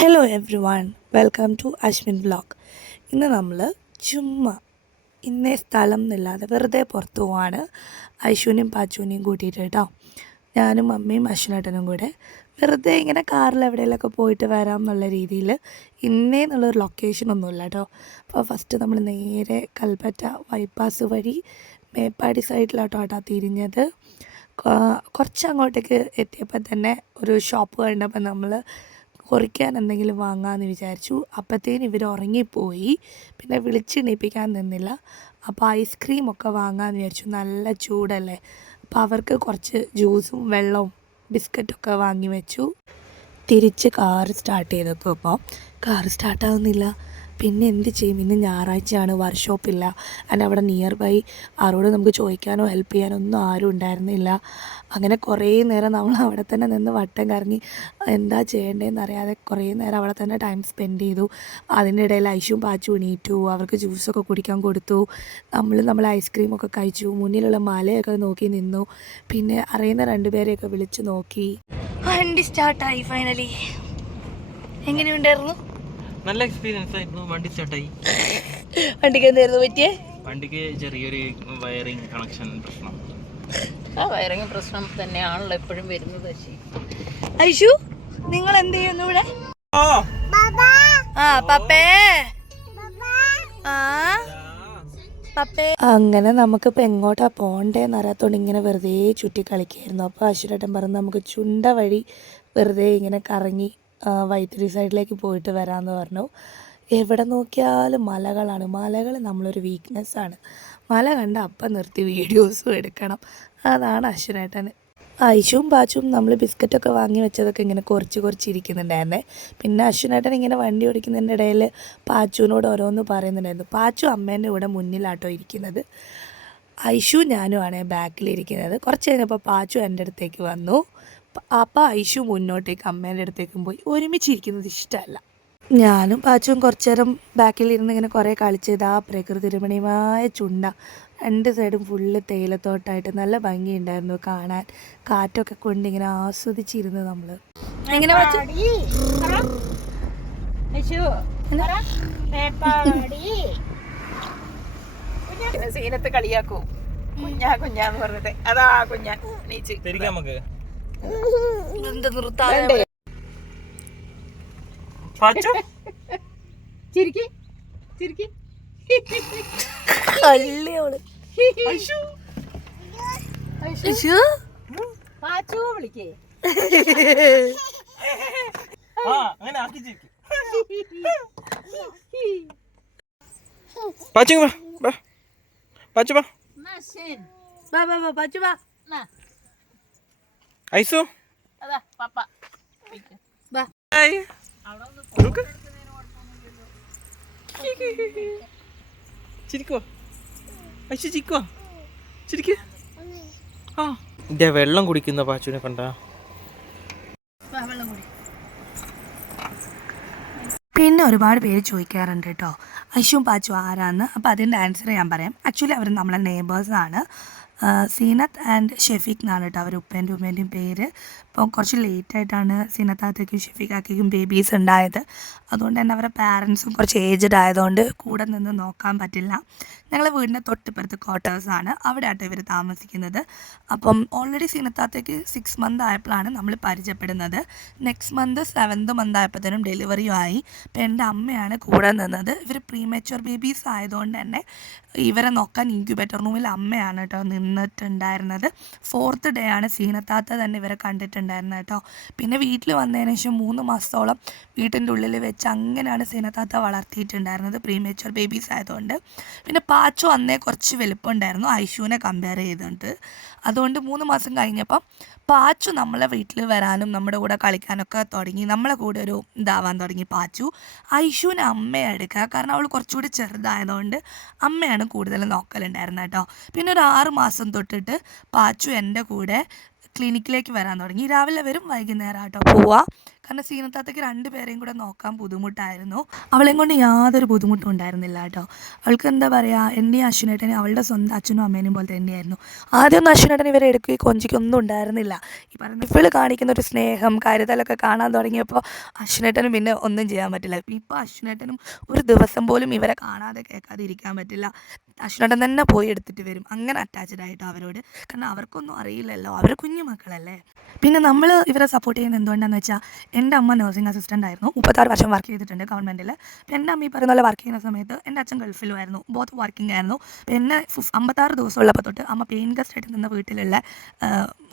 Hello everyone, welcome to Ashwin vlog. ഇന്ന് നമ്മൾ ചുമ്മാ ഇന്നേ സ്ഥലം എന്നില്ലാതെ വെറുതെ പുറത്തു പോവാണ്. ഐശുവിനെയും പാച്ചുവിനെയും കൂട്ടിയിട്ട് കേട്ടോ. ഞാനും അമ്മയും അശ്വിനേട്ടനും കൂടെ വെറുതെ ഇങ്ങനെ കാറിൽ എവിടെയെങ്കിലുമൊക്കെ പോയിട്ട് വരാം എന്നുള്ള രീതിയിൽ ഇന്നേ എന്നുള്ളൊരു ലൊക്കേഷനൊന്നുമില്ല കേട്ടോ. അപ്പോൾ ഫസ്റ്റ് നമ്മൾ നേരെ കൽപ്പറ്റ ബൈപ്പാസ് വഴി മേപ്പാടി സൈഡിലോട്ടോ തിരിഞ്ഞത്. കുറച്ച് അങ്ങോട്ടേക്ക് എത്തിയപ്പോൾ തന്നെ ഒരു ഷോപ്പ് കണ്ടപ്പോൾ നമ്മൾ കുറിക്കാൻ എന്തെങ്കിലും വാങ്ങാമെന്ന് വിചാരിച്ചു. അപ്പോഴത്തേന് ഇവർ ഉറങ്ങിപ്പോയി. പിന്നെ വിളിച്ചെണീപ്പിക്കാൻ നിന്നില്ല. അപ്പോൾ ഐസ്ക്രീമൊക്കെ വാങ്ങാമെന്ന് വിചാരിച്ചു. നല്ല ചൂടല്ലേ, അപ്പോൾ അവർക്ക് കുറച്ച് ജ്യൂസും വെള്ളവും ബിസ്ക്കറ്റൊക്കെ വാങ്ങി വെച്ചു. തിരിച്ച് കാറ് സ്റ്റാർട്ട് ചെയ്തപ്പോൾ കാർ സ്റ്റാർട്ടാകുന്നില്ല. പിന്നെ എന്ത് ചെയ്യും? ഇന്ന് ഞായറാഴ്ചയാണ്, വർക്ക്ഷോപ്പില്ല. ആൻഡ് അവിടെ നിയർ ബൈ ആരോട് നമുക്ക് ചോദിക്കാനോ ഹെൽപ്പ് ചെയ്യാനോ ഒന്നും ആരും ഉണ്ടായിരുന്നില്ല. അങ്ങനെ കുറേ നേരം നമ്മൾ അവിടെ തന്നെ നിന്ന് വട്ടം കറങ്ങി എന്താ ചെയ്യേണ്ടതെന്ന് അറിയാതെ കുറേ നേരം അവിടെ തന്നെ ടൈം സ്പെൻഡ് ചെയ്തു. അതിൻ്റെ ഇടയിൽ ഐശുവും പാച്ചും എണീറ്റു. അവർക്ക് ജ്യൂസൊക്കെ കുടിക്കാൻ കൊടുത്തു. നമ്മൾ ഐസ്ക്രീമൊക്കെ കഴിച്ചു. മുന്നിലുള്ള മലയൊക്കെ നോക്കി നിന്നു. പിന്നെ അറിയുന്ന രണ്ടുപേരെയൊക്കെ വിളിച്ച് നോക്കി. വണ്ടി സ്റ്റാർട്ടായി ഫൈനലി. എങ്ങനെയുണ്ടായിരുന്നു? നല്ല എക്സ്പീരിയൻസ് ആയിരുന്നു. വണ്ടി സ്റ്റാർട്ടായി. വണ്ടിക്ക് എന്തായിരുന്നു പറ്റിയേ? വണ്ടിക്ക് ചെറിയൊരു വയറിംഗ് കണക്ഷൻ പ്രശ്നം. ആ വയറിംഗ് പ്രശ്നം തന്നെയാണല്ലോ എപ്പോഴും വരുന്നത്. ഐഷു, നിങ്ങൾ എന്ത് ചെയ്യുന്നു ഇവിടെ? അങ്ങനെ നമുക്കിപ്പോൾ എങ്ങോട്ടാ പോകണ്ടേന്ന് അറിയാത്തോണ്ട് ഇങ്ങനെ വെറുതെ ചുറ്റി കളിക്കായിരുന്നു. അപ്പോൾ അശ്വരേട്ടൻ പറഞ്ഞു നമുക്ക് ചുണ്ട വഴി വെറുതെ ഇങ്ങനെ കറങ്ങി വൈത്തിരി സൈഡിലേക്ക് പോയിട്ട് വരാമെന്ന് പറഞ്ഞു. എവിടെ നോക്കിയാലും മലകളാണ്. മലകൾ നമ്മളൊരു വീക്ക്നെസ്സാണ്. മല കണ്ട അപ്പം നിർത്തി വീഡിയോസും എടുക്കണം. അതാണ് അശ്വനേട്ടന്. ഐശുവും പാച്ചും നമ്മൾ ബിസ്ക്കറ്റൊക്കെ വാങ്ങി വെച്ചതൊക്കെ ഇങ്ങനെ കുറച്ചിരിക്കുന്നുണ്ടായിരുന്നേ. പിന്നെ അശ്വനേട്ടൻ ഇങ്ങനെ വണ്ടി ഓടിക്കുന്നതിൻ്റെ ഇടയിൽ പാച്ചുവിനോട് ഓരോന്ന് പറയുന്നുണ്ടായിരുന്നു. പാച്ചു അമ്മേൻ്റെ കൂടെ മുന്നിലാട്ടോ ഇരിക്കുന്നത്. ഐശു ഞാനുമാണ് ബാക്കിലിരിക്കുന്നത്. കുറച്ച് കഴിഞ്ഞപ്പോൾ പാച്ചു എൻ്റെ അടുത്തേക്ക് വന്നു. അപ്പോൾ ഐശു മുന്നോട്ടേക്ക് അമ്മേൻ്റെ അടുത്തേക്കും പോയി. ഒരുമിച്ചിരിക്കുന്നത് ഇഷ്ടമല്ല. ഞാനും പാച്ചും കുറച്ചു നേരം ബാക്കിലിരുന്ന് ഇങ്ങനെ കുറേ കളിച്ചത് ആ പ്രകൃതി രമണീയമായ ചുണ്ട. രണ്ട് സൈഡും ഫുള്ള് തേയിലത്തോട്ടായിട്ട് നല്ല ഭംഗിയുണ്ടായിരുന്നു കാണാൻ. കാറ്റൊക്കെ കൊണ്ട് ഇങ്ങനെ ആസ്വദിച്ചിരുന്നു നമ്മൾ. എങ്ങനെ സീനത്ത് കളിയാക്കൂ കുഞ്ഞാന്ന് പറഞ്ഞിട്ട്. അതാ കുഞ്ഞാൻ നമുക്ക് വിളിക്കേ ഐസു അതാ പപ്പ ചിരിക്കോ ഐശു ചിരിക്കോ ചിരിക്ക. വെള്ളം കുടിക്കുന്ന പാച്ചുവിനെ കണ്ടാ. പിന്നെ ഒരുപാട് പേര് ചോദിക്കാറുണ്ട് കേട്ടോ ഐശുവും പാച്ചു ആരാന്ന്. അപ്പോൾ അതിൻ്റെ ആൻസർ ഞാൻ പറയാം. ആക്ച്വലി അവർ നമ്മളെ നെയ്ബേഴ്സാണ്. സീനത്ത് ആൻഡ് ഷെഫീഖ് എന്നാണ് കേട്ടോ അവർ ഉപ്പേൻ്റെ ഉമ്മേൻ്റെയും പേര്. അപ്പോൾ കുറച്ച് ലേറ്റായിട്ടാണ് സീനത്താത്തേക്കും ഷെഫീഖാക്കേക്കും ബേബീസ് ഉണ്ടായത്. അതുകൊണ്ട് തന്നെ അവരുടെ പാരൻസും കുറച്ച് ഏജ്ഡ് ആയതുകൊണ്ട് കൂടെ നിന്ന് നോക്കാൻ പറ്റില്ല. ഞങ്ങളെ വീടിൻ്റെ തൊട്ടിപ്പുറത്ത് ക്വാർട്ടേഴ്സാണ്. അവിടെ ആട്ടോ ഇവർ താമസിക്കുന്നത്. അപ്പം ഓൾറെഡി സീനത്താത്തേക്ക് 6 മന്ത് ആയപ്പോഴാണ് നമ്മൾ പരിചയപ്പെടുന്നത്. നെക്സ്റ്റ് മന്ത് 7th മന്ത് ആയപ്പോഴത്തേനും ഡെലിവറിയും ആയി. അപ്പോൾ എൻ്റെ അമ്മയാണ് കൂടെ നിന്നത്. ഇവർ പ്രീമച്വർ ബേബീസ് ആയതുകൊണ്ട് തന്നെ ഇവരെ നോക്കാൻ ഇൻക്യുബേറ്റർ റൂമിൽ അമ്മയാണ് കേട്ടോ നിന്നിട്ടുണ്ടായിരുന്നത്. 4th ഡേ ആണ് സീനത്താത്ത തന്നെ ഇവരെ കണ്ടിട്ടുണ്ടായിരുന്നത് കേട്ടോ. പിന്നെ വീട്ടിൽ വന്നതിന് ശേഷം 3 മാസത്തോളം വീട്ടിൻ്റെ ഉള്ളിൽ വെച്ച് അങ്ങനെയാണ് സീനത്താത്ത വളർത്തിയിട്ടുണ്ടായിരുന്നത്, പ്രീമേച്ചർ ബേബീസ് ആയതുകൊണ്ട്. പിന്നെ പാച്ചു അന്നേ കുറച്ച് വലുപ്പമുണ്ടായിരുന്നു ഐശുവിനെ കമ്പയർ ചെയ്തിട്ട്. അതുകൊണ്ട് 3 മാസം കഴിഞ്ഞപ്പം പാച്ചു നമ്മളെ വീട്ടിൽ വരാനും നമ്മുടെ കൂടെ കളിക്കാനൊക്കെ തുടങ്ങി. നമ്മളെ കൂടെ ഒരു ഇതാവാൻ തുടങ്ങി പാച്ചു. ഐശുവിനെ അമ്മയെ എടുക്കുക, കാരണം അവൾ കുറച്ചുകൂടി ചെറുതായതുകൊണ്ട് അമ്മയാണ് കൂടുതൽ നോക്കലുണ്ടായിരുന്നത് കേട്ടോ. പിന്നെ ഒരു 6 മാസം തൊട്ടിട്ട് പാച്ചു എൻ്റെ കൂടെ ക്ലിനിക്കിലേക്ക് വരാൻ തുടങ്ങി. രാവിലെ വരും, വൈകുന്നേരം ആട്ടോ പോവുക. കാരണം സീനത്താത്തേക്ക് 2 പേരെയും കൂടെ നോക്കാൻ ബുദ്ധിമുട്ടായിരുന്നു. അവളെയും കൊണ്ട് യാതൊരു ബുദ്ധിമുട്ടും ഉണ്ടായിരുന്നില്ല കേട്ടോ. അവൾക്ക് എന്താ പറയുക, എൻ്റെയും അശ്വിനേട്ടനെയും അവളുടെ സ്വന്തം അച്ഛനും അമ്മേനെയും പോലെ തന്നെയായിരുന്നു. ആദ്യമൊന്നും അശ്വിനേട്ടൻ ഇവരെ എടുക്കുകയും കൊഞ്ചിക്കൊന്നും ഉണ്ടായിരുന്നില്ല. ഈ പറഞ്ഞ ഇവള് കാണിക്കുന്ന ഒരു സ്നേഹം കരുതലൊക്കെ കാണാൻ തുടങ്ങിയപ്പോൾ അശ്വിനേട്ടനും പിന്നെ ഒന്നും ചെയ്യാൻ പറ്റില്ല. ഇപ്പോൾ അശ്വിനേട്ടനും ഒരു ദിവസം പോലും ഇവരെ കാണാതെ കേൾക്കാതെ ഇരിക്കാൻ പറ്റില്ല. അശ്വിനേട്ടൻ തന്നെ പോയി എടുത്തിട്ട് വരും. അങ്ങനെ അറ്റാച്ച്ഡ് ആയിട്ടോ അവരോട്. കാരണം അവർക്കൊന്നും അറിയില്ലല്ലോ, അവർ കുഞ്ഞു മക്കളല്ലേ. പിന്നെ നമ്മൾ ഇവരെ സപ്പോർട്ട് ചെയ്യുന്നത് എന്തുകൊണ്ടാണെന്ന് വെച്ചാൽ, എൻ്റെ അമ്മ നഴ്സിംഗ് അസിസ്റ്റൻ്റ് ആയിരുന്നു, 36 വർഷം വർക്ക് ചെയ്തിട്ടുണ്ട് ഗവൺമെൻറ്റിൽ. എൻ്റെ അമ്മ ഈ പറയുന്ന പോലെ വർക്ക് ചെയ്യുന്ന സമയത്ത് എൻ്റെ അച്ഛൻ ഗൾഫിലുമായിരുന്നു, ബോത്ത് വർക്കിംഗ് ആയിരുന്നു. പിന്നെ 56 ദിവസം ഉള്ളപ്പോൾ തൊട്ട് അമ്മ പെയിൻ ഗസ്റ്റ് ആയിട്ട് നിന്ന വീട്ടിലുള്ള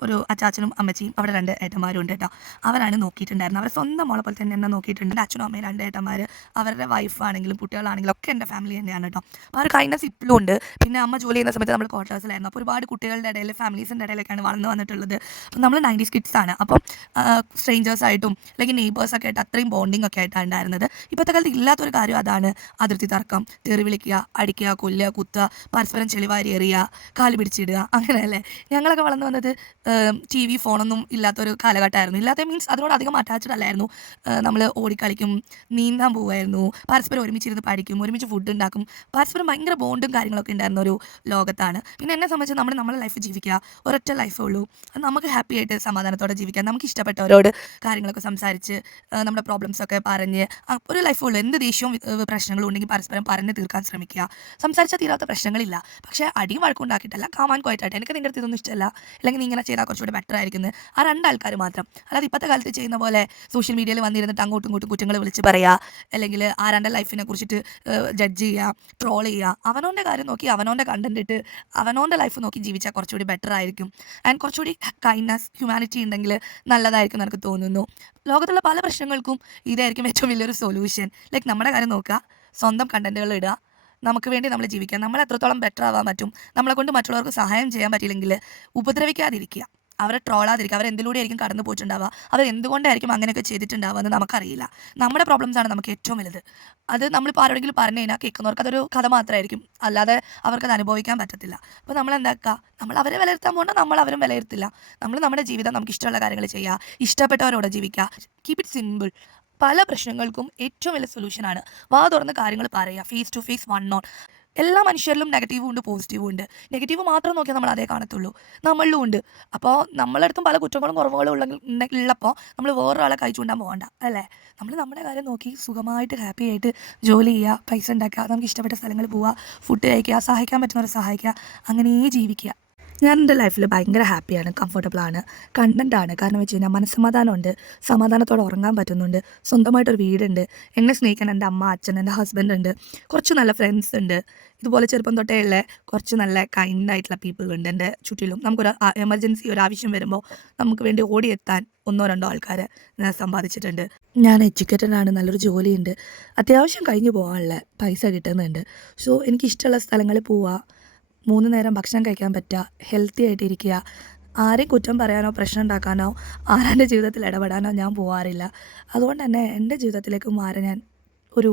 ഒരു അച്ചാച്ചനും അമ്മച്ചിയും അവിടെ 2 ഏട്ടന്മാരും ഉണ്ട് കേട്ടോ. അവരാണ് നോക്കിയിട്ടുണ്ടായിരുന്നത്. അവർ സ്വന്തം മോളെ പോലെ തന്നെ എന്നെ നോക്കിയിട്ടുണ്ട്. എൻ്റെ അച്ഛനും അമ്മയും 2 ഏട്ടന്മാർ, അവരുടെ വൈഫാണെങ്കിലും കുട്ടികളാണെങ്കിലും ഒക്കെ എൻ്റെ ഫാമിലി തന്നെയാണ് കേട്ടോ. അപ്പോൾ ആ ഒരു കൈൻഡ്നസ് ഇപ്പോഴും ഉണ്ട്. പിന്നെ അമ്മ ജോലി ചെയ്യുന്ന സമയത്ത് നമ്മൾ ക്വാർട്ടേഴ്സിലായിരുന്നു. അപ്പോൾ ഒരുപാട് കുട്ടികളുടെ ഇടയിൽ ഫാമിലീസിൻ്റെ ഇടയിലൊക്കെയാണ് വളർന്നു വന്നിട്ടുള്ളത്. അപ്പോൾ നമ്മൾ 90s കിഡ്സ് ആണ്. അപ്പം സ്ട്രേഞ്ചേഴ്സായിട്ടും അല്ലെങ്കിൽ നെയ്ബേഴ്സൊക്കെ ആയിട്ട് അത്രയും ബോണ്ടിങ് ഒക്കെ ആയിട്ടാണ് ഉണ്ടായിരുന്നത്. ഇപ്പോഴത്തെ കാലത്ത് ഇല്ലാത്തൊരു കാര്യം അതാണ്. അതിർത്തി തർക്കം, തെറി വിളിക്കുക, അടിക്കുക, കൊല്ലുക, കുത്തുക, പരസ്പരം ചെളിവാരി എറിയുക, കാല് പിടിച്ചിടുക, അങ്ങനെയല്ലേ. ഞങ്ങളൊക്കെ വളർന്നു വന്നത് TV ഫോണൊന്നും ഇല്ലാത്തൊരു കാലഘട്ടമായിരുന്നു. ഇല്ലാത്ത മീൻസ് അതിനോട് അധികം അറ്റാച്ച്ഡ് അല്ലായിരുന്നു. നമ്മൾ ഓടിക്കളിക്കും, നീന്താൻ പോകുമായിരുന്നു, പരസ്പരം ഒരുമിച്ചിരുന്ന് പഠിക്കും, ഒരുമിച്ച് ഫുഡ് ഉണ്ടാക്കും, പരസ്പരം ഭയങ്കര ബോണ്ടും കാര്യങ്ങളൊക്കെ ഉണ്ടായിരുന്ന ഒരു ലോകത്താണ്. പിന്നെ എന്നെ സംബന്ധിച്ച് നമ്മളെ ലൈഫ് ജീവിക്കുക, ഒരൊറ്റ ലൈഫേ ഉള്ളൂ. അത് നമുക്ക് ഹാപ്പി ആയിട്ട് സമാധാനത്തോടെ ജീവിക്കാം. നമുക്ക് ഇഷ്ടപ്പെട്ടവരോട് കാര്യങ്ങളൊക്കെ സംസാരിച്ച് നമ്മുടെ പ്രോബ്ലംസൊക്കെ പറഞ്ഞ് ഒരു ലൈഫേ ഉള്ളൂ. എന്ത് ദേഷ്യവും പ്രശ്നങ്ങളും ഉണ്ടെങ്കിൽ പരസ്പരം പറഞ്ഞ് തീർക്കാൻ ശ്രമിക്കുക. സംസാരിച്ചാൽ തീരാത്ത പ്രശ്നങ്ങളില്ല. പക്ഷേ അടിയും വഴക്കുണ്ടാക്കിയിട്ടല്ല, കാമാൻ ക്വയറ്റായിട്ട് എനിക്ക് നിൻ്റെ അടുത്ത് ഇതൊന്നും ഇഷ്ടമല്ല, അല്ലെങ്കിൽ നീ ഇങ്ങനെ ചെയ്താൽ കുറച്ചുകൂടി ബെറ്റർ ആയിരിക്കുന്നത്, ആ 2 ആൾക്കാർ മാത്രം. അല്ലാതെ ഇപ്പോഴത്തെ കാലത്ത് ചെയ്യുന്ന പോലെ സോഷ്യൽ മീഡിയയിൽ വന്നിരുന്നിട്ട് അങ്ങോട്ടും ഇങ്ങോട്ടും കുറ്റങ്ങൾ വിളിച്ച് പറയുക, അല്ലെങ്കിൽ ആരാൻ്റെ ലൈഫിനെ കുറിച്ചിട്ട് ജഡ്ജ് ചെയ്യുക, ട്രോൾ ചെയ്യുക. അവനവൻ്റെ കാര്യം നോക്കി അവനവൻ്റെ കണ്ടന്റ് ഇട്ട് അവനവൻ്റെ ലൈഫ് നോക്കി ജീവിച്ചാൽ കുറച്ചുകൂടി ബെറ്റർ ആയിരിക്കും. ആൻഡ് കുറച്ചുകൂടി കൈൻഡ്നസ്, ഹ്യൂമാനിറ്റി ഉണ്ടെങ്കിൽ നല്ലതായിരിക്കും എന്ന് എനിക്ക് തോന്നുന്നു. ലോകത്തുള്ള പല പ്രശ്നങ്ങൾക്കും ഇതായിരിക്കും ഏറ്റവും വലിയൊരു സൊല്യൂഷൻ. ലൈക്ക് നമ്മുടെ കാര്യം നോക്കുക, സ്വന്തം കണ്ടന്റുകൾ ഇടുക, നമുക്ക് വേണ്ടി നമ്മൾ ജീവിക്കുക. നമ്മൾ എത്രത്തോളം ബെറ്റർ ആവാൻ പറ്റും, നമ്മളെ കൊണ്ട് മറ്റുള്ളവർക്ക് സഹായം ചെയ്യാൻ പറ്റിയില്ലെങ്കിൽ ഉപദ്രവിക്കാതിരിക്കുക, അവരെ ട്രോളാതിരിക്കുക. അവരെന്തിലൂടെ ആയിരിക്കും കടന്നു പോയിട്ടുണ്ടാവുക, അവരെന്തുകൊണ്ടായിരിക്കും അങ്ങനെയൊക്കെ ചെയ്തിട്ടുണ്ടാവുക എന്ന് നമുക്കറിയില്ല. നമ്മുടെ പ്രോബ്ലംസാണ് നമുക്ക് ഏറ്റവും വലുത്. അത് നമ്മളിപ്പോൾ ആരോടെങ്കിലും പറഞ്ഞു കഴിഞ്ഞാൽ കേൾക്കുന്നവർക്ക് അതൊരു കഥ മാത്രമായിരിക്കും, അല്ലാതെ അവർക്കത് അനുഭവിക്കാൻ പറ്റത്തില്ല. അപ്പോൾ നമ്മൾ എന്താക്കുക, നമ്മൾ അവരെ വിലയിരുത്താൻ പോകണ്ട, നമ്മൾ അവരും വിലയിരുത്തില്ല. നമ്മൾ നമ്മുടെ ജീവിതം നമുക്ക് ഇഷ്ടമുള്ള കാര്യങ്ങൾ ചെയ്യുക, ഇഷ്ടപ്പെട്ടവരോട് ജീവിക്കുക. Keep it simple. പല പ്രശ്നങ്ങൾക്കും ഏറ്റവും വലിയ സൊല്യൂഷനാണ് വാ തുറന്ന് കാര്യങ്ങൾ പറയുക, face to face, one on. എല്ലാ മനുഷ്യരിലും നെഗറ്റീവും ഉണ്ട്, പോസിറ്റീവും ഉണ്ട്. നെഗറ്റീവ് മാത്രം നോക്കിയാൽ നമ്മൾ അതേ കാണത്തുള്ളൂ, നമ്മളിലും ഉണ്ട്. അപ്പോൾ നമ്മളുടെ അടുത്തും പല കുറ്റങ്ങളും കുറവുകളും ഉള്ളപ്പോൾ നമ്മൾ വേറൊരാളെ കൈ ചൂണ്ടാൻ പോകണ്ട, അല്ലേ. നമ്മൾ നമ്മുടെ കാര്യം നോക്കി സുഖമായിട്ട് ഹാപ്പി ആയിട്ട് ജോലി ചെയ്യുക, പൈസ ഉണ്ടാക്കുക, നമുക്ക് ഇഷ്ടപ്പെട്ട സ്ഥലങ്ങളിൽ പോവുക, ഫുഡ് കഴിക്കുക, സഹായിക്കാൻ പറ്റുന്നവരെ സഹായിക്കുക, അങ്ങനെ ജീവിക്കുക. ഞാൻ എൻ്റെ ലൈഫിൽ ഭയങ്കര ഹാപ്പിയാണ്, കംഫർട്ടബിളാണ്, കണ്ടൻ്റാണ്. കാരണം വെച്ച് കഴിഞ്ഞാൽ മനസ്സമാധാനമുണ്ട്, സമാധാനത്തോടെ ഉറങ്ങാൻ പറ്റുന്നുണ്ട്, സ്വന്തമായിട്ടൊരു വീടുണ്ട്, എന്നെ സ്നേഹിക്കാൻ എൻ്റെ അമ്മ, അച്ഛൻ, എൻ്റെ ഹസ്ബൻഡ് ഉണ്ട്, കുറച്ച് നല്ല ഫ്രണ്ട്സ് ഉണ്ട്. ഇതുപോലെ ചെറുപ്പം തൊട്ടേ ഉള്ള കുറച്ച് നല്ല കൈൻഡായിട്ടുള്ള പീപ്പിൾ ഉണ്ട് എൻ്റെ ചുറ്റിലും. നമുക്കൊരു എമർജൻസി, ഒരു ആവശ്യം വരുമ്പോൾ നമുക്ക് വേണ്ടി ഓടിയെത്താൻ 1-2 ആൾക്കാരെ ഞാൻ സമ്പാദിച്ചിട്ടുണ്ട്. ഞാൻ എഡ്യൂക്കേറ്റഡ് ആണ്, നല്ലൊരു ജോലിയുണ്ട്, അത്യാവശ്യം കഴിഞ്ഞു പോകാനുള്ള പൈസ കിട്ടുന്നുണ്ട്. സോ എനിക്കിഷ്ടമുള്ള സ്ഥലങ്ങളിൽ പോവുക, 3 നേരം ഭക്ഷണം കഴിക്കാൻ പറ്റുക, ഹെൽത്തി ആയിട്ടിരിക്കുക. ആരെയും കുറ്റം പറയാനോ പ്രശ്നം ഉണ്ടാക്കാനോ ആരാൻ്റെ ജീവിതത്തിൽ ഇടപെടാനോ ഞാൻ പോകാറില്ല. അതുകൊണ്ട് തന്നെ എൻ്റെ ജീവിതത്തിലേക്കും ആരെ ഞാൻ ഒരു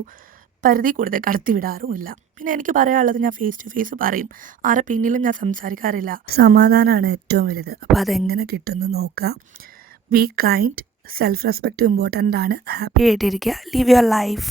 പരിധി കൂടുതൽ കടത്തി വിടാറുമില്ല. പിന്നെ എനിക്ക് പറയാനുള്ളത് ഞാൻ ഫേസ് ടു ഫേസ് പറയും, ആരെ പിന്നിലും ഞാൻ സംസാരിക്കാറില്ല. സമാധാനമാണ് ഏറ്റവും വലുത്. അപ്പോൾ അതെങ്ങനെ കിട്ടുമെന്ന് നോക്കുക. Be kind, self respect important ആണ്. ഹാപ്പി ആയിട്ടിരിക്കുക, ലിവ് യുവർ ലൈഫ്.